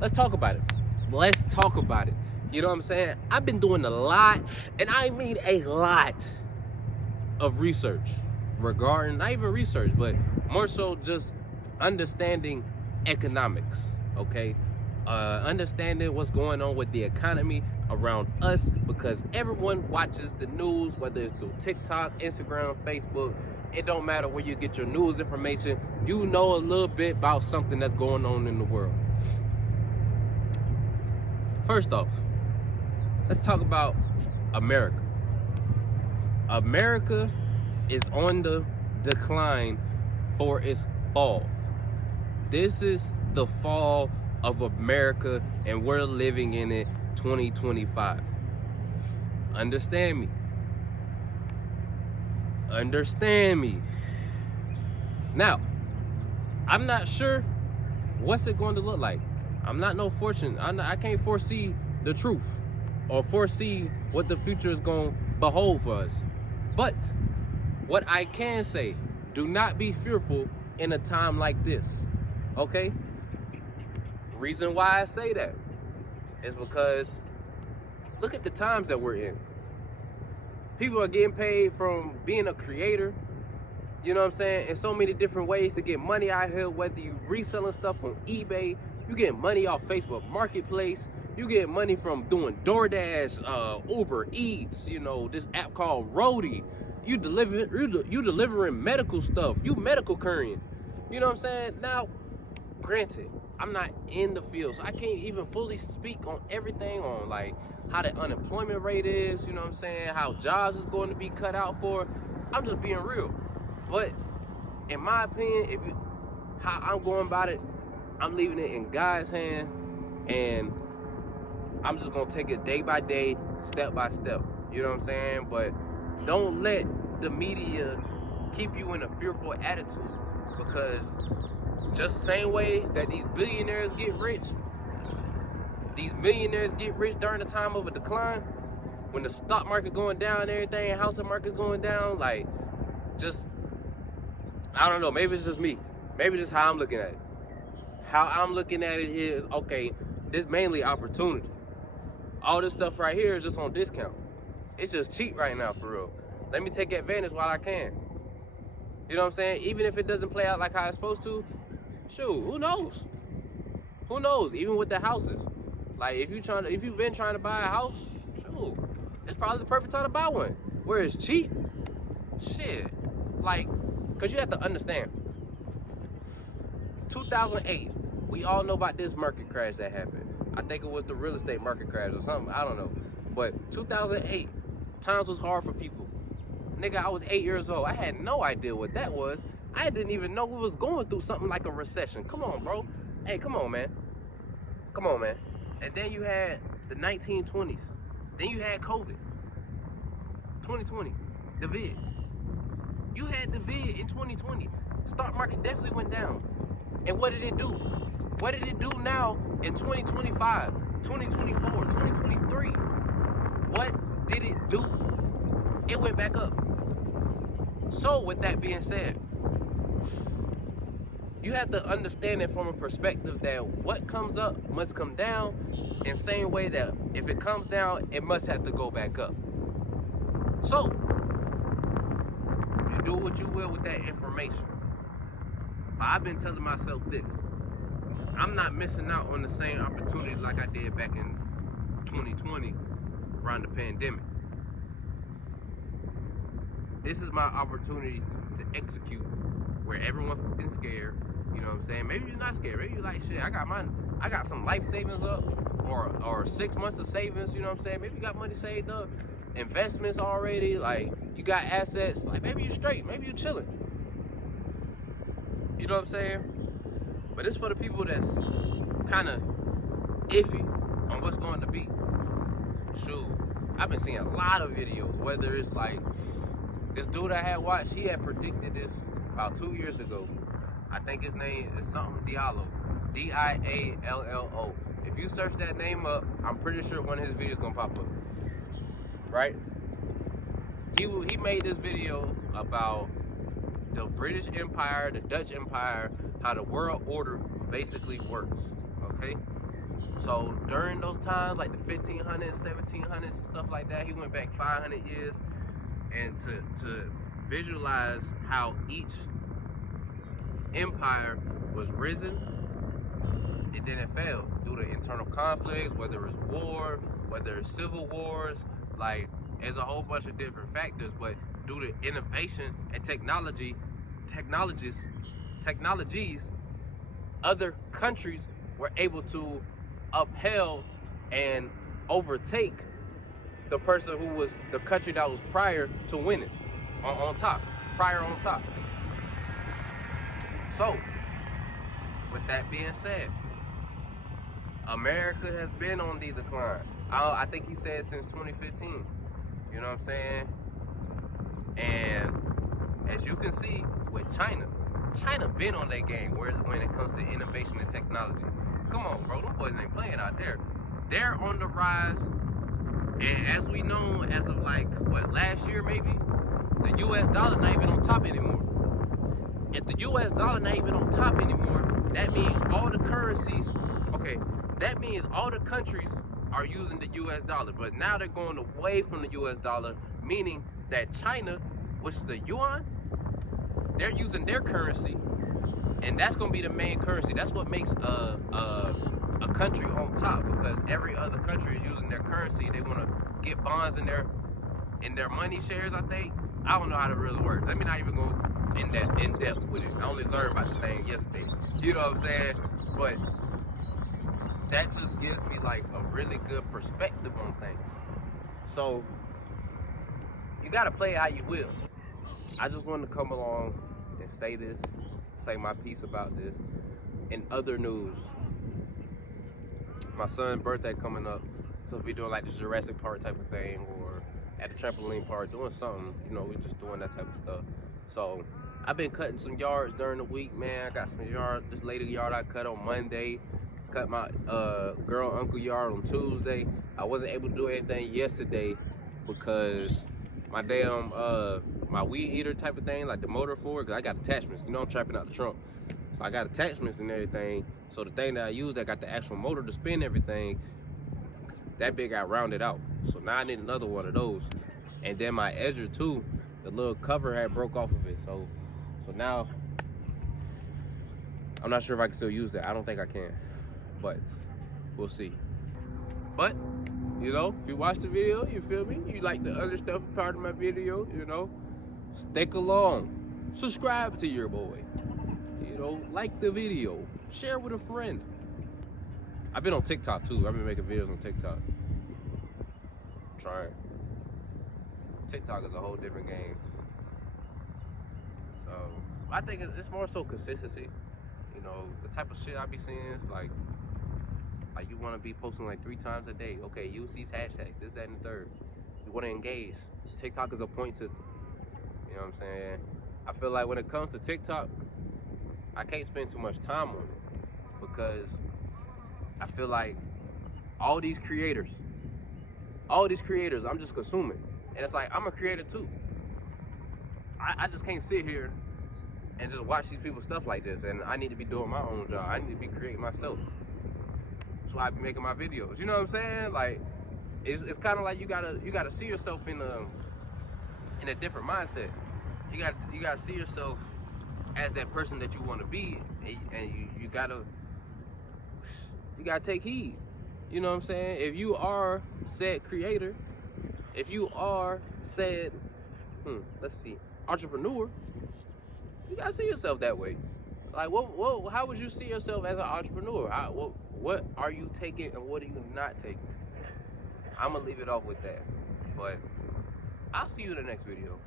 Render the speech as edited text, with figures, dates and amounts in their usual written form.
Let's talk about it. Let's talk about it. You know what I'm saying? I've been doing a lot, and I mean a lot of research regarding, not even research, but more so just understanding economics, okay? Understanding what's going on with the economy around us, because everyone watches the news, whether it's through TikTok, Instagram, Facebook. It don't matter where you get your news information. You know a little bit about something that's going on in the world. First off, let's talk about America. America is on the decline for its fall. This is the fall of America, and we're living in it 2025. Understand me. Understand me. Now, I'm not sure what's it going to look like. I'm not no fortune. I can't foresee the truth or foresee what the future is going to behold for us. But what I can say, do not be fearful in a time like this, okay? Reason why I say that is because look at the times that we're in. People are getting paid from being a creator, you know what I'm saying, in so many different ways to get money out here, whether you reselling stuff on eBay, you get money off Facebook Marketplace, you get money from doing DoorDash, Uber Eats, you know, this app called Roadie. You delivering medical stuff, you medical courier. You know what I'm saying? Now, granted, I'm not in the field, so I can't even fully speak on everything, on like how the unemployment rate is, you know what I'm saying, how jobs is going to be cut out for. I'm just being real. But in my opinion, how I'm going about it, I'm leaving it in God's hand, and I'm just gonna take it day by day, step by step. You know what I'm saying? But don't let the media keep you in a fearful attitude, because just the same way that these billionaires get rich, these millionaires get rich during the time of a decline, when the stock market going down and everything, housing market's going down, like, just, I don't know, maybe it's just me. Maybe just how I'm looking at it. How I'm looking at it is, okay, this mainly opportunity. All this stuff right here is just on discount. It's just cheap right now, for real. Let me take advantage while I can. You know what I'm saying? Even if it doesn't play out like how it's supposed to, shoot, who knows? Who knows? Even with the houses. Like, if you've been trying to buy a house, shoot, it's probably the perfect time to buy one. Where it's cheap, shit. Like, cause you have to understand, 2008, we all know about this market crash that happened. I think it was the real estate market crash or something, I don't know. But 2008, times was hard for people. Nigga, I was 8 years old. I had no idea what that was. I didn't even know we was going through something like a recession. Come on, bro. Hey, come on, man. Come on, man. And then you had the 1920s. Then you had COVID. 2020, the vid. You had the vid in 2020. Stock market definitely went down. And what did it do? What did it do now in 2025, 2024, 2023? What did it do? It went back up. So with that being said, you have to understand it from a perspective that what comes up must come down, in the same way that if it comes down, it must have to go back up. So, you do what you will with that information. But I've been telling myself this. I'm not missing out on the same opportunity like I did back in 2020 around the pandemic. This is my opportunity to execute where everyone's fucking scared. You know what I'm saying? Maybe you're not scared. Maybe you're like, shit, I got some life savings up, or 6 months of savings, you know what I'm saying? Maybe you got money saved up, investments already, like you got assets, like maybe you're straight, maybe you're chilling. You know what I'm saying? But it's for the people that's kind of iffy on what's going to be. Shoot, I've been seeing a lot of videos, whether it's like this dude I had watched, he had predicted this about 2 years ago. I think his name is something Diallo, Diallo. If you search that name up, I'm pretty sure one of his videos gonna pop up, right? He made this video about the British Empire, the Dutch Empire, how the world order basically works, okay? So during those times, like the 1500s, 1700s, and stuff like that, he went back 500 years, and to visualize how each empire was risen, and then it fell due to internal conflicts, whether it's war, whether it's civil wars, like there's a whole bunch of different factors, but due to innovation and technologies, other countries were able to upheld and overtake the person who was the country that was prior to winning on top. So, with that being said, America has been on the decline. I think he said since 2015. You know what I'm saying? And as you can see with China been on that game when it comes to innovation and technology. Come on, bro, them boys ain't playing out there. They're on the rise, and as we know, as of like, what, last year maybe, the US dollar not even on top anymore. If the US dollar not even on top anymore, that means all the currencies, okay, that means all the countries are using the US dollar, but now they're going away from the US dollar, meaning that China, which is the yuan, they're using their currency, and that's going to be the main currency. That's what makes a country on top, because every other country is using their currency. They want to get bonds in their money shares, I think. I don't know how it really works. Let me not even go in depth with it. I only learned about the thing yesterday. You know what I'm saying? But that just gives me like a really good perspective on things. So you got to play it how you will. I just wanted to come along and say my piece about this. In other news, my son's birthday coming up, so we'll be doing like the Jurassic Park type of thing, or at the trampoline park, doing something, you know, we just doing that type of stuff. So I've been cutting some yards during the week, man. I got some yards, this lady yard I cut on Monday, cut my girl uncle yard on Tuesday. I wasn't able to do anything yesterday because my damn my weed eater type of thing, like the motor for it, cause I got attachments, you know, I'm trapping out the trunk, so I got attachments and everything. So the thing that I used, I got the actual motor to spin everything, that bit got rounded out, so now I need another one of those. And then my edger too, the little cover had broke off of it, so now I'm not sure if I can still use that. I don't think I can, but we'll see. But you know, if you watch the video, you feel me, you like the other stuff part of my video, you know, stick along, subscribe to your boy, you know, like the video, share with a friend. I've been on TikTok too. I've been making videos on TikTok. Trying. TikTok is a whole different game. So I think it's more so consistency. You know, the type of shit I be seeing is like you want to be posting like 3 times a day. Okay, use these hashtags, this, that, and the third. You want to engage. TikTok is a point system. You know what I'm saying? I feel like when it comes to TikTok, I can't spend too much time on it, because I feel like all these creators, I'm just consuming. And it's like, I'm a creator too. I just can't sit here and just watch these people's stuff like this, and I need to be doing my own job. I need to be creating myself. That's why I be making my videos. You know what I'm saying? Like, it's kind of like you gotta see yourself in a different mindset. You gotta see yourself as that person that you want to be, and you gotta take heed. You know what I'm saying? If you are said creator, if you are said, entrepreneur, you gotta see yourself that way. Like, how would you see yourself as an entrepreneur? What are you taking and what are you not taking? I'm gonna leave it off with that. But I'll see you in the next video.